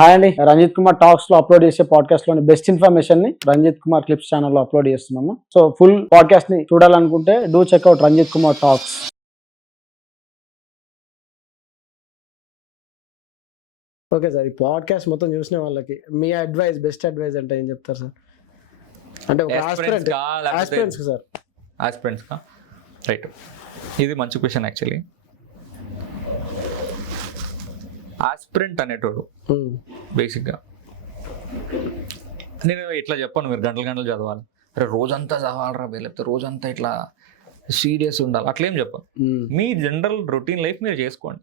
Hi అండి, Ranjith Kumar talks లో upload చేసే పాడ్కాస్ట్ లోని బెస్ట్ ఇన్ఫర్మేషన్ ని రంజిత్ కుమార్ క్లిప్స్ ఛానల్ లో అప్లోడ్ చేస్తున్నాము. సో ఫుల్ పాడ్కాస్ట్ ని చూడాలనుకుంటే do check out Ranjith Kumar talks. Okay sir, ఈ పాడ్కాస్ట్ మొత్తం చూసిన వాళ్ళకి మీ అడ్వైస్, బెస్ట్ అడ్వైస్ అంటే ఏం చెప్తారు సార్? అంటే ఒక ఆస్పిరెంట్స్ సార్. ఆస్పిరెంట్స్ కా రైట్, ఇది మంచి క్వశ్చన్ యాక్చువల్లీ. ఆస్పిరెంట్ అనేటోడు బేసిక్గా నేను ఇట్లా చెప్పాను, మీరు గంటలు గంటలు చదవాలి, అరే రోజంతా చదవాలరా లేకపోతే రోజంతా ఇట్లా సీరియస్ ఉండాలి, అట్లేం చెప్పాను. మీ జనరల్ రొటీన్ లైఫ్ మీరు చేసుకోండి.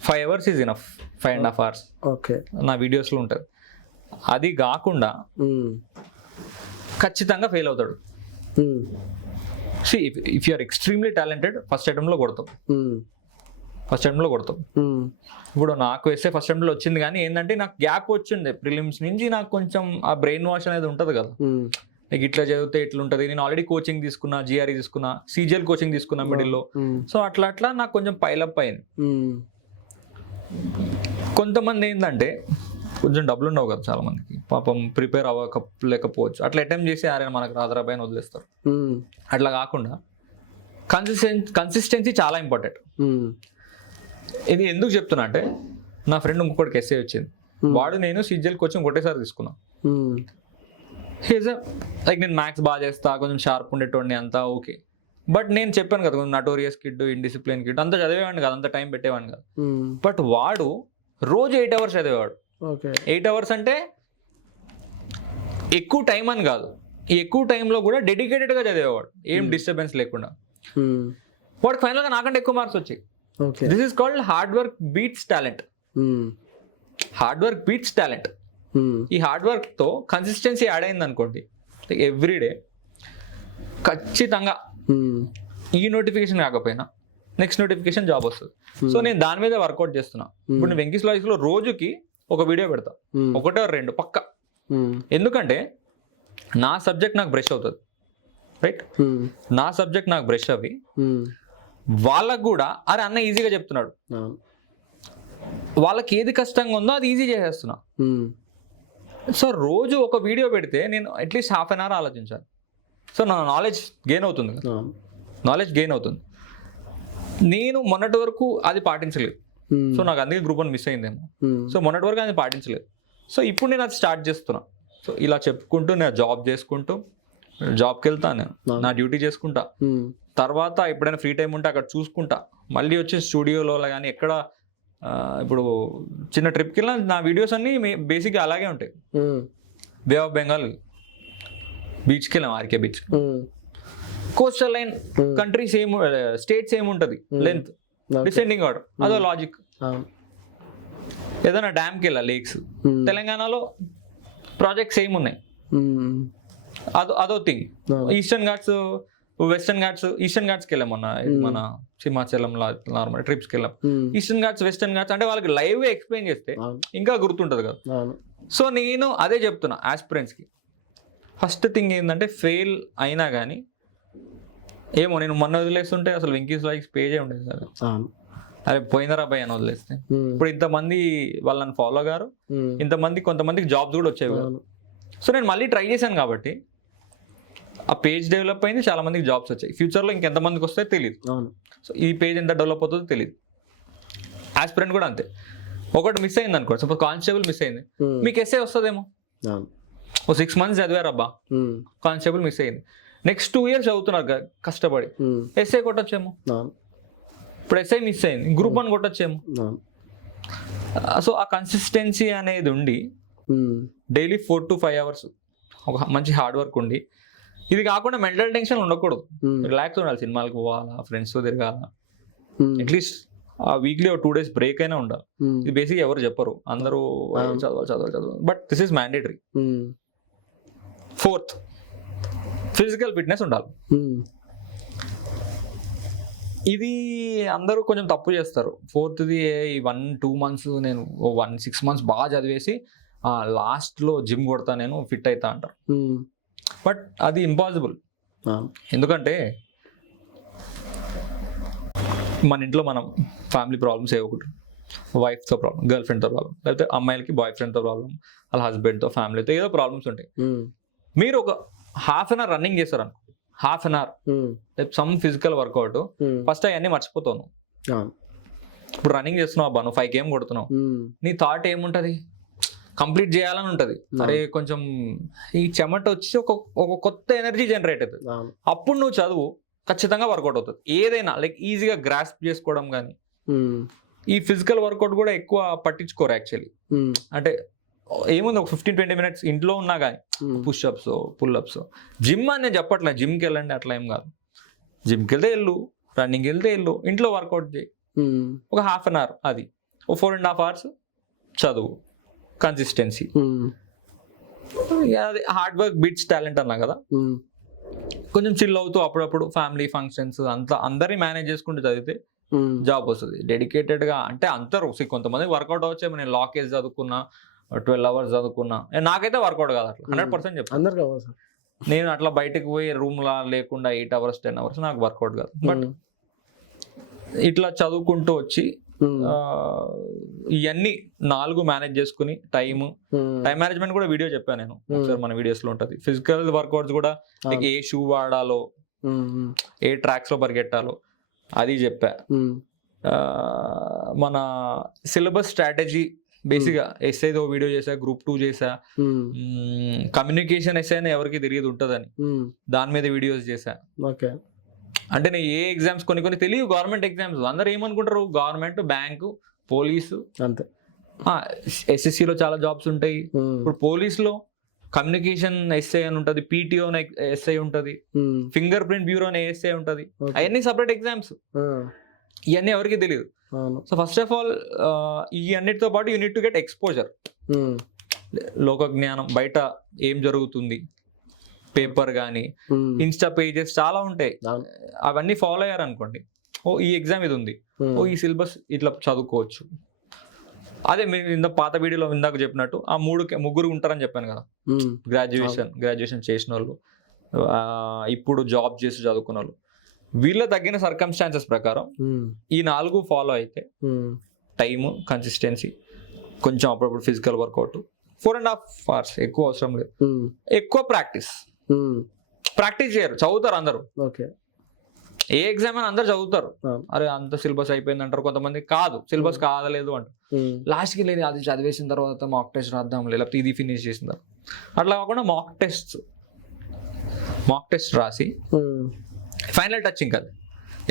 5 hours is enough, 5.5 hours. Okay, నా వీడియోస్లో ఉంటుంది. అది కాకుండా ఖచ్చితంగా ఫెయిల్ అవుతాడు. If you are extremely talented first అటెంప్ట్లో కొడతాం. ఇప్పుడు నాకు వేస్తే ఫస్ట్ అటెంప్ట్లో వచ్చింది, కానీ ఏంటంటే నాకు గ్యాప్ వచ్చింది ప్రిలిమ్స్ నుంచి. నాకు కొంచెం ఆ బ్రెయిన్ వాష్ అనేది ఉంటుంది కదా, నీకు ఇట్లా చదివితే ఇట్లుంటుంది. నేను ఆల్రెడీ కోచింగ్ తీసుకున్నా, జిఆర్ఈ తీసుకున్నా, సిజిఎల్ కోచింగ్ తీసుకున్నా మిడిల్లో. సో అట్లా నాకు కొంచెం పైలప్ అయింది. కొంతమంది ఏంటంటే కొంచెం డబ్బులు ఉండవు కదా చాలా మందికి, పాపం ప్రిపేర్ అవ్వలేకపోవచ్చు, అట్లా అటెంప్ట్ చేసి ఆరే మనకు రాదరాబాయ్ అని వదిలేస్తారు. అట్లా కాకుండా కన్సిస్టెన్సీ చాలా ఇంపార్టెంట్. ఇది ఎందుకు చెప్తున్నా అంటే, నా ఫ్రెండ్ ఇంకొకటికి ఎస్ఏ వచ్చింది, వాడు నేను సిజిఎల్ కోచింగ్ ఒకటేసారి తీసుకున్నా. లైక్ నేను మ్యాథ్స్ బాగా చేస్తా, కొంచెం షార్ప్ ఉండేటోడిని, అంతా ఓకే. బట్ నేను చెప్పాను కదా, కొంచెం నటోరియస్ కిడ్, ఇండిసిప్లిన్ కిడ్, అంతా చదివేవాడిని కాదు, అంత టైం పెట్టేవాడిని కాదు. బట్ వాడు రోజు 8 hours చదివేవాడు. 8 hours అంటే ఎక్కువ టైం అని కాదు, ఈ ఎక్కువ టైంలో కూడా డెడికేటెడ్గా చదివేవాడు, ఏం డిస్టర్బెన్స్ లేకుండా. వాడికి ఫైనల్గా నాకంటే ఎక్కువ మార్క్స్ వచ్చాయి. This is called hard work beats talent. ఈ హార్డ్ వర్క్ తో కన్సిస్టెన్సీ యాడ్ అయింది అనుకోండి, ఎవ్రీడే ఖచ్చితంగా ఈ నోటిఫికేషన్ కాకపోయినా నెక్స్ట్ నోటిఫికేషన్ జాబ్ వస్తుంది. సో నేను దాని మీద వర్కౌట్ చేస్తున్నా. ఇప్పుడు నేను వెంకీస్ లాజిక్స్ లో రోజుకి ఒక వీడియో పెడతా, 1 or 2 పక్క. ఎందుకంటే నా సబ్జెక్ట్ నాకు బ్రష్ అవుతుంది, రైట్? నా సబ్జెక్ట్ నాకు బ్రష్ అవి వాళ్ళకు కూడా, అరే అన్న ఈజీగా చెప్తున్నాడు, వాళ్ళకి ఏది కష్టంగా ఉందో అది ఈజీ చేసేస్తున్నా. సో రోజు ఒక వీడియో పెడితే నేను అట్లీస్ట్ ½ an hour ఆలోచించాను. సో నా నాలెడ్జ్ గెయిన్ అవుతుంది. నేను మొన్నటి వరకు అది పాటించలేదు, సో నాకు అందుకే గ్రూప్ 1 మిస్ అయిందేమో. సో మొన్నటి వరకు అది పాటించలేదు. సో ఇప్పుడు నేను అది స్టార్ట్ చేస్తున్నా. సో ఇలా చెప్పుకుంటూ నేను జాబ్కి వెళ్తాను, నేను నా డ్యూటీ చేసుకుంటా, తర్వాత ఎప్పుడైనా ఫ్రీ టైం ఉంటే అక్కడ చూసుకుంటా, మళ్ళీ వచ్చి స్టూడియోలో కానీ ఎక్కడ ఇప్పుడు చిన్న ట్రిప్కి వెళ్ళినా నా వీడియోస్ అన్నీ బేసిక్గా అలాగే ఉంటాయి. బే ఆఫ్ బెంగాల్ బీచ్కి వెళ్ళాం, R K beach. Coastal line countries states ఏముంటుంది లెంత్, డిసెండింగ్ ఆర్డర్, అదో లాజిక్. ఏదైనా డ్యామ్కి వెళ్ళా, లేక్స్. తెలంగాణలో ప్రాజెక్ట్స్ ఏమున్నాయి, అదో thing. Eastern Ghats, Western Ghats. Eastern ఘాట్స్కి వెళ్ళాం మొన్న, మన సింహాచలం నార్మల్ ట్రిప్స్కి వెళ్ళాం. ఈస్టర్న్ ఘాట్స్, వెస్టర్న్ ఘాట్స్ అంటే వాళ్ళకి లైవ్ ఎక్స్ప్లెయిన్ చేస్తే ఇంకా గుర్తుంటుంది కదా. సో నేను అదే చెప్తున్నా ఆస్పిరెంట్స్కి. ఫస్ట్ థింగ్ ఏంటంటే, ఫెయిల్ అయినా కానీ ఏమో నేను మొన్న వదిలేస్తుంటే అసలు వెంకీస్ లాజిక్స్ పేజే ఉండేది సార్. అరే పోయినరా భయ్ అని వదిలేస్తే ఇప్పుడు ఇంతమంది వాళ్ళని ఫాలో గారు, కొంతమందికి జాబ్స్ కూడా వచ్చేవి. సో నేను మళ్ళీ ట్రై చేశాను కాబట్టి ఆ పేజ్ డెవలప్ అయింది, చాలా మందికి జాబ్స్ వచ్చాయి. ఫ్యూచర్లో ఇంకెంతమందికి వస్తాయో తెలియదు. సో ఈ పేజ్ ఎంత డెవలప్ అవుతుందో తెలియదు. ఆస్పిరెంట్ కూడా అంతే. ఒకటి మిస్ అయింది అనుకో, సపోజ్ కానిస్టేబుల్ మిస్ అయింది, మీకు ఎస్ఏ వస్తుందేమో. 6 months చదివారబ్బా, కానిస్టేబుల్ మిస్ అయింది, నెక్స్ట్ 2 years చదువుతున్నారు కష్టపడి, ఎస్ఏ కొట్టొచ్చేమో. ఇప్పుడు ఎస్ఐ మిస్ అయింది, గ్రూప్ 1 కొట్టొచ్చేమో. సో ఆ కన్సిస్టెన్సీ అనేది ఉండి డైలీ 4 to 5 hours ఒక మంచి హార్డ్ వర్క్ ఉండి, ఇది కాకుండా మెంటల్ టెన్షన్ ఉండకూడదు, రిలాక్స్ ఉండాలి, సినిమాలకు పోవాలా, ఫ్రెండ్స్తో తిరగాల, అట్లీస్ట్ ఆ వీక్లీ 2 days బ్రేక్ అయినా ఉండాలి. ఇది బేసిక్ ఎవరు చెప్పరు, అందరూ చదవాలి, but this is mandatory. 4th, physical fitness ఉండాలి. ఇది అందరూ కొంచెం తప్పు చేస్తారు. 4thది 1-2 months నేను 6 months బాగా చదివేసి లాస్ట్లో జిమ్ కొడతా, నేను ఫిట్ అవుతా అంటారు. బట్ అది ఇంపాసిబుల్. ఎందుకంటే మన ఇంట్లో మనం ఫ్యామిలీ ప్రాబ్లమ్స్ ఒకటి, వైఫ్తో ప్రాబ్లం, గర్ల్ ఫ్రెండ్తో ప్రాబ్లం, లేకపోతే అమ్మాయిలకి బాయ్ ఫ్రెండ్తో ప్రాబ్లం, వాళ్ళ హస్బెండ్తో, ఫ్యామిలీతో ఏదో ప్రాబ్లమ్స్ ఉంటాయి. మీరు ఒక హాఫ్ అన్ అవర్ రన్నింగ్ చేస్తారు అనుకో, half an hour some physical workout, first అవన్నీ మర్చిపోతావు. ఇప్పుడు రన్నింగ్ చేస్తున్నావు అబ్బా, నువ్వు 5 km కొడుతున్నావు, నీ థాట్ ఏముంటది, కంప్లీట్ చేయాలని ఉంటది. అరే కొంచెం ఈ చెమట వచ్చి ఒక కొత్త ఎనర్జీ జనరేట్ అవుతుంది. అప్పుడు నువ్వు చదువు ఖచ్చితంగా వర్కౌట్ అవుతుంది. ఏదైనా లైక్ ఈజీగా గ్రాస్ప్ చేసుకోవడం కానీ, ఈ ఫిజికల్ వర్కౌట్ కూడా ఎక్కువ పట్టించుకోరు యాక్చువల్లీ. అంటే ఏముంది, ఒక 15-20 minutes ఇంట్లో ఉన్నా కానీ పుష్అప్స్, పుల్అప్స్, జిమ్ అని నేను చెప్పట్లేదు, జిమ్కి వెళ్ళండి అట్లా ఏం కాదు. జిమ్కి వెళ్తే వెళ్ళు, రన్నింగ్ వెళ్తే వెళ్ళు, ఇంట్లో వర్కౌట్ చేయి, ఒక హాఫ్ అన్ అవర్, అది ఒక 4.5 hours చదువు, కన్సిస్టెన్సీ. అది హార్డ్ వర్క్ బీట్స్ టాలెంట్ అన్నా కదా. కొంచెం చిల్ అవుతూ అప్పుడప్పుడు ఫ్యామిలీ ఫంక్షన్స్ అంతా అందరినీ మేనేజ్ చేసుకుంటూ చదివితే జాబ్ వస్తుంది. డెడికేటెడ్ గా అంటే అందరూ, కొంతమంది వర్కౌట్ అవ్వచ్చు. నేను లా కేసు చదువుకున్నా, 12 hours చదువుకున్నా, నాకైతే వర్కౌట్ కాదు అట్లా 100% చెప్తాను. నేను అట్లా బయటకు పోయి రూమ్ లా లేకుండా 8 hours 10 hours నాకు వర్కౌట్ కాదు. బట్ ఇట్లా చదువుకుంటూ వచ్చి ఇవన్నీ 4 మేనేజ్ చేసుకుని, టైం మేనేజ్మెంట్ కూడా వీడియో చెప్పాను నేను ఒకసారి, మన వీడియోస్ లో ఉంటది. ఫిజికల్ వర్కౌట్స్ కూడా ఏ షూ వాడాలో, ఏ ట్రాక్స్ లో పరిగెట్టాలో అది చెప్పా. మన సిలబస్ స్ట్రాటజీ బేసిక్గా ఎస్ఐతో వీడియో చేసా, Group 2 చేసా, కమ్యూనికేషన్ ఎస్ఐ అని ఎవరికి తెలియదు ఉంటుందని దాని మీద వీడియోస్ చేసా. అంటే నేను ఏ ఎగ్జామ్స్ కొన్ని తెలియదు, గవర్నమెంట్ ఎగ్జామ్స్. అందరు ఏమనుకుంటారు, గవర్నమెంట్, బ్యాంకు, పోలీసు అంతే. SSCలో చాలా జాబ్స్ ఉంటాయి. ఇప్పుడు పోలీసులో కమ్యూనికేషన్ ఎస్ఐ అని ఉంటుంది, PTO ఎస్ఐ ఉంటుంది, ఫింగర్ ప్రింట్ బ్యూరో అనే ఎస్ఐ ఉంటుంది. అవన్నీ సపరేట్ ఎగ్జామ్స్. ఇవన్నీ ఎవరికి తెలియదు. సో ఫస్ట్ ఆఫ్ ఆల్ ఈ అన్నిటితో పాటు you need to get exposure, లోక జ్ఞానం, బయట ఏం జరుగుతుంది, పేపర్ కానీ ఇన్స్టా పేజెస్ చాలా ఉంటాయి, అవన్నీ ఫాలో అయ్యారనుకోండి, ఓ ఈ ఎగ్జామ్ ఇది ఉంది, ఓ ఈ సిలబస్ ఇట్లా చదువుకోవచ్చు. అదే మీరు పాత వీడియోలో ఇందాక చెప్పినట్టు ఆ ముగ్గురు ఉంటారని చెప్పాను కదా, గ్రాడ్యుయేషన్ చేసిన వాళ్ళు, ఇప్పుడు జాబ్ చేసి చదువుకున్న వాళ్ళు, వీళ్ళ తగ్గిన సర్కమ్స్టాన్సెస్ ప్రకారం ఈ 4 ఫాలో అయితే టైము, కన్సిస్టెన్సీ, కొంచెం అప్పుడప్పుడు ఫిజికల్ వర్కౌట్, 4.5 hours ఎక్కువ అవసరం లేదు, ఎక్కువ ప్రాక్టీస్ చేయరు, చదువుతారు అందరూ. ఏ ఎగ్జామ్ అని అందరు చదువుతారు, అరే అంత సిలబస్ అయిపోయింది అంటారు. కొంతమంది కాదు, సిలబస్ కాదలేదు అంటారు. లాస్ట్కి లేదు, అది చదివేసిన తర్వాత మాక్ టెస్ట్ రాద్దాం, లేకపోతే ఇది ఫినిష్ చేసిన తర్వాత. అట్లా కాకుండా మాక్ టెస్ట్ రాసి ఫైనల్ టచింగ్ కాదు,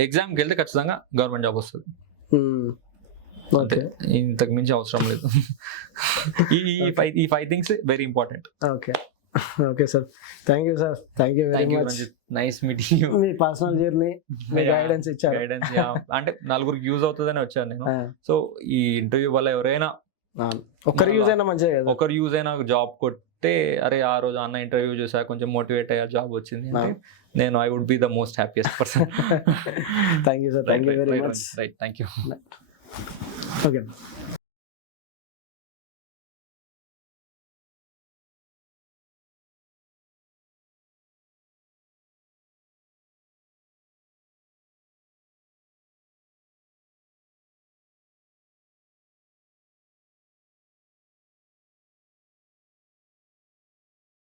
ఎగ్జామ్కి వెళ్తే ఖచ్చితంగా గవర్నమెంట్ జాబ్ వస్తుంది. అంటే ఇంతకు మించి అవసరం లేదు. ఈ 5 things very important. Okay sir, thank you sir, thank you very much. Nice meeting you. Me personal journey, me guidance ఇచ్చారు. అంటే 4 యూజ్ అవుతుందని వచ్చాను నేను. సో ఈ ఇంటర్వ్యూ వల్ల ఎవరైనా ఒకరు యూజ్ అయినా మంచిగా, ఒకరు యూజ్ అయినా జాబ్ కొట్టే, అరే ఆ రోజు అన్న ఇంటర్వ్యూ చూసా కొంచెం మోటివేట్ అయ్యా, జాబ్ వచ్చింది, నేను I would be the most happiest person. Thank you sir, thank you very much. Right, thank you. Okay.